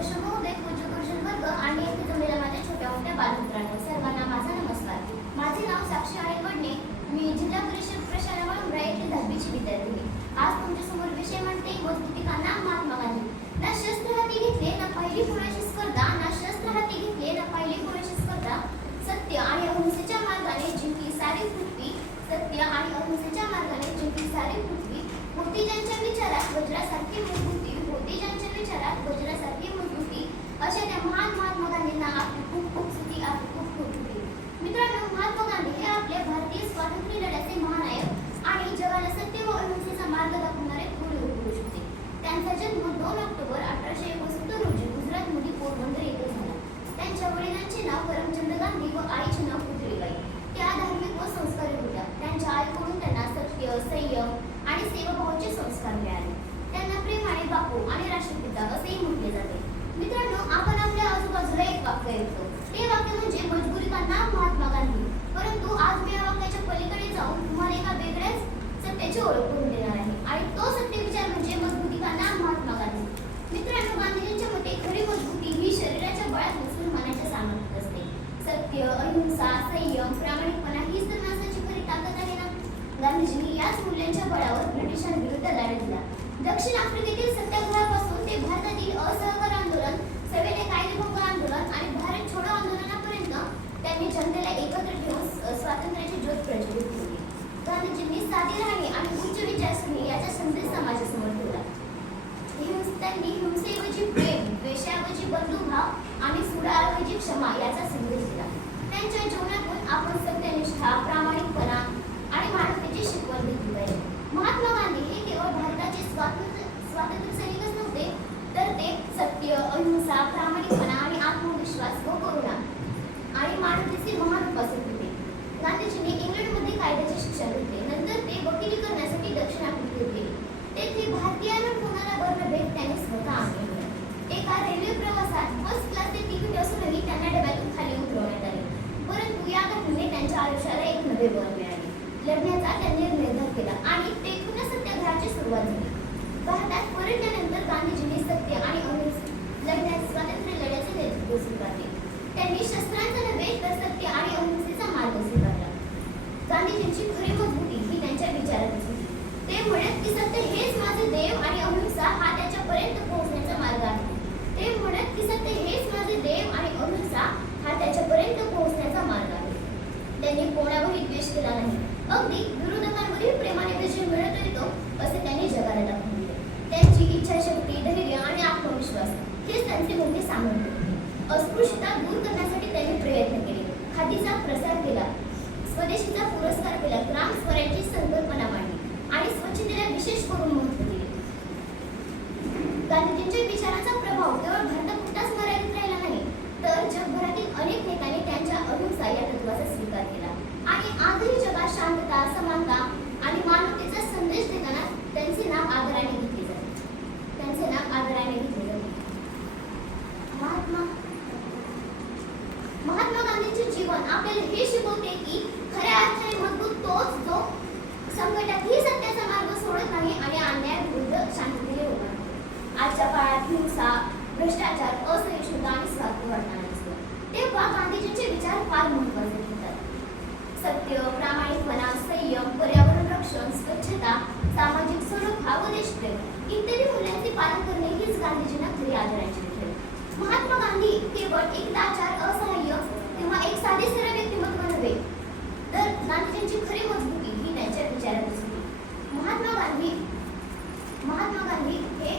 महोदय, पूज्य गुरुजन वर्ग आणि येथे जमलेल्या माझ्या छोट्या मोठ्या बालमित्रांनो, सर्वांना माझा नमस्कार. माझे नाव साक्षी आळेवडणे. मी जिल्हा परिषद प्रशाला वाळुंब्रा येथील 10वीची विद्यार्थिनी. आज तुमच्या समोर विषय म्हणते वस्तुतिका नाम महात्मा गांधी. ना शस्त्र हाती घेतले ना पहिली कोणाची स्पर्धा, ना शस्त्र हाती घेतले ना पहिली कोणाची स्पर्धा. सत्य आणि अहिंसेच्या मार्गाने जिंकली सारी पृथ्वी. सत्य आणि अहिंसेच्या मार्गाने जिंकली सारी पृथ्वी. होती ज्यांच्या विचारात वज्रासारखी मजबूती, होती ज्यांच्या विचारात वज्रासारखी मजबूती, अशा त्या महात्मा गांधींना आपली खूप खूप स्तुती, आपली खूप खूप स्तुती. मित्रांनो, महात्मा गांधी हे आपल्या भारतीय स्वातंत्र्य लढ्याचे महानायक आणि जगाला सत्य व अहिंसेचा मार्ग दाखवणारे थोर पुरुष होते. त्यांचा जन्म 2 ऑक्टोबर 1869 रोजी गुजरातमध्ये पोरबंदर येथे झाला. त्यांच्या वडिलांचे नाव करमचंद गांधी व आईचे नाव पुतळीबाई. त्या धार्मिक व संस्कारी होत्या. त्यांच्या आईकडून त्यांना सत्य, संयम आणि सेवाभावाचे संस्कार मिळाले. त्यांना प्रेमाने बापू आणि राष्ट्रपिता असेही म्हटले जाते. मित्रांनो, आपण आपल्या आजूबाजूला एक वाक्य ऐकतो. ते वाक्य म्हणजे मजबुरी का नाम महात्मा गांधी. परंतु आज मी या वाक्याच्या पलीकडे जाऊन तुम्हाला एका वेगळ्याच सत्याची ओळख करून देणार आहे आणि तो सत्य विचार म्हणजे मजबुरी का नाम महात्मा गांधी. मित्रांनो, गांधीजींच्या मते खरी मजबुती ही शरीराच्या बळात नसून मनाच्या सामर्थ्यात असते. सत्य, अहिंसा, संयम, प्रामाणिकपणा हीच तर माणसाची खरी ताकद आहे ना. गांधीजींनी याच मूल्यांच्या बळावर ब्रिटिशांविरुद्ध लढा दिला. दक्षिण आफ्रिकेतील सत्याग्रहापासून ते भारतातील असहकार आंदोलन, सविनय कायदेभंग आंदोलन आणि भारत छोडो आंदोलनापर्यंत त्यांनी जनतेला एकत्र ठेवून स्वातंत्र्याची ज्योत प्रज्वलित केली. गांधीजींनी साधी राहणे आणि उच्च विचारसरणी याचा संदेश समाजासमोर ठेवला. त्यांनी हिंसेऐवजी प्रेम, द्वेषाऐवजी बंधुभाव आणि सुडाऐवजी क्षमा याचा संदेश दिला. त्यांच्या जीवनातून आपण सत्यनिष्ठा, प्रामाणिकपणा आणि मानवतेची शिकवण घेतली पाहिजे. महात्मा गांधी हे केवळ भारताचे स्वातंत्र्य सैनिकच नव्हते, तर ते सत्य, अहिंसा, प्रामाणिकपणा आणि आत्मविश्वास व करुणा आणि मानवतेचे महान उपासक होते. गांधीजींनी इंग्लंडमध्ये कायद्याचे शिक्षण घेतले. नंतर ते वकिली करण्यासाठी दक्षिण आफ्रिकेत गेले. तेथे भारतीयांना कोणाला वर्णभेद त्यांनी स्वतः आणले. एका रेल्वे प्रवासात फर्स्ट क्लासचे तिकीट असूनही त्यांना डब्यातून खाली उतरवण्यात आले. परंतु या घटनेने त्यांच्या आयुष्याला एक नवे बळ मिळाले. लढण्याचा त्यांनी निर्धार केला आणि तेथूनच सत्याग्रहाची सुरुवात झाली. भारतात परतल्यानंतर गांधीजींनी सत्य आणि अहिंसा स्वातंत्र्य लढ्याचे नेतृत्व स्वीकारले. त्यांनी शस्त्रांचा नव्हे तर सत्य आणि अहिंसेचा मार्ग स्वीकारला. गांधीजींची खरी मजबुती ही त्यांच्या विचारातच होती. ते म्हणत की सत्य हेच माझे देव आणि अहिंसा हा त्याच्यापर्यंत पोहोचण्याचा मार्ग आहे. ते म्हणत की सत्य हेच माझे देव आणि अहिंसा हा त्याच्यापर्यंत पोहोचण्याचा मार्ग आहे. त्यांनी कोणावरही द्वेष केला नाही. अगदी विरोधकांवरही प्रेमाने विजय मिळवता येतो असे त्यांनी जगाला दाखवून दिले. त्यांची इच्छाशक्ती, धैर्य आणि आत्मविश्वास हेच त्यांचे मोठे सामर्थ्य होते. अस्पृश्यता दूर करण्यासाठी त्यांनी प्रयत्न केले. खादीचा प्रसार केला, स्वदेशीचा पुरस्कार केला, ग्राम स्वराज्याची संकल्पना मांडली आणि स्वच्छतेला विशेष करून महत्त्व दिले. गांधीजींच्या विचारांचा प्रभाव केवळ भारतापुरताच मर्यादित राहिला नाही, तर जगभरातील अनेक नेत्यांनी त्यांच्या अहिंसा या तत्त्वाचा स्वीकार केला आणि आजही जगात शांतता, समानता आणि मानवतेचा संदेश देताना त्यांचे नाव आदराने घेतले जाते. त्यांचे नाव आदराने घेतले जाते. महात्मा गांधींचे जीवन आपल्याला हे शिकवते की खऱ्या अर्थाने मजबूत तोच जो संकटातही सत्याचा मार्ग सोडत नाही आणि अन्यायाविरुद्ध शांततेने उभा राहतो. आजच्या काळात हिंसा, भ्रष्टाचार, असहिष्णुता आणि स्वार्थ वाढणारा असतो. तेव्हा गांधीजींचे विचार फार महत्त्वाचे ठरतात. सत्य, प्रामाणिकपणा, संयम, पर्यावरण रक्षण, स्वच्छता, सामाजिक सलोखा व देशप्रेम इत्यादी मूल्यांचे पालन करणे हीच गांधीजींना खरी आदरांची ठेव. महात्मा गांधी केवळ एक लाचार, असहाय्य किंवा एक साधे सरळ व्यक्तिमत्व नव्हे, तर गांधीजींची खरी मजबुती ही त्यांच्या विचारातच होती. महात्मा गांधी हे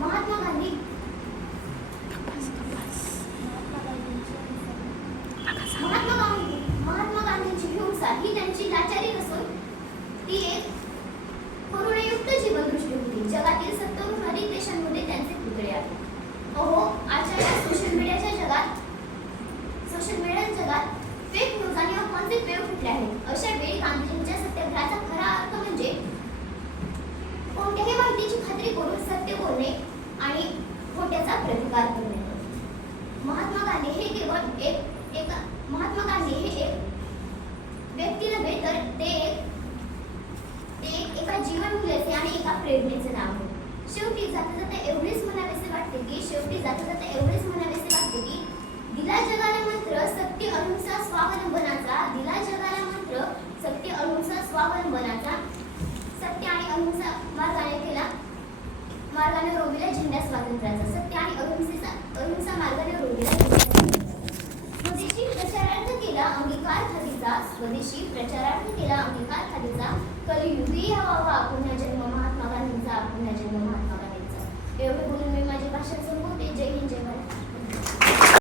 महात्मा गांधी गांधींची हिंसा ही त्यांची लाचारी नसून ती एक करुणायुक्त जीवनदृष्टी होती. जगातील 70हून अधिक देशांमध्ये त्यांचे पुतळे आहेत. अहो, आजच्या या सोशल मीडियाच्या जगात फेक न्यूज आणि अफवांचे पेव फुटले आहेत. अशा वेळी गांधीजींच्या सत्याग्रहाचा खरा अर्थ म्हणजे कोणत्याही माहितीची खात्री करून सत्य बोलणे आणि खोट्याचा प्रतिकार करणे. महात्मा गांधी हे एक व्यक्ती नव्हे, तर ते एका जीवन मूल्याचे आणि एका प्रेरणेचे नाव आहे. शेवटी जाता जाता एवढेच म्हणावेसे वाटते की दिला जगाला मंत्र सत्य अहिंसा स्वावलंबनाचा सत्य आणि अहिंसा मार्गाने रोविला झेंडा स्वातंत्र्याचा अहिंसा मार्गाने रोविला स्वदेशी प्रचारार्थ केला अंगीकार खालीचा कलियुगी हवा पुन्हा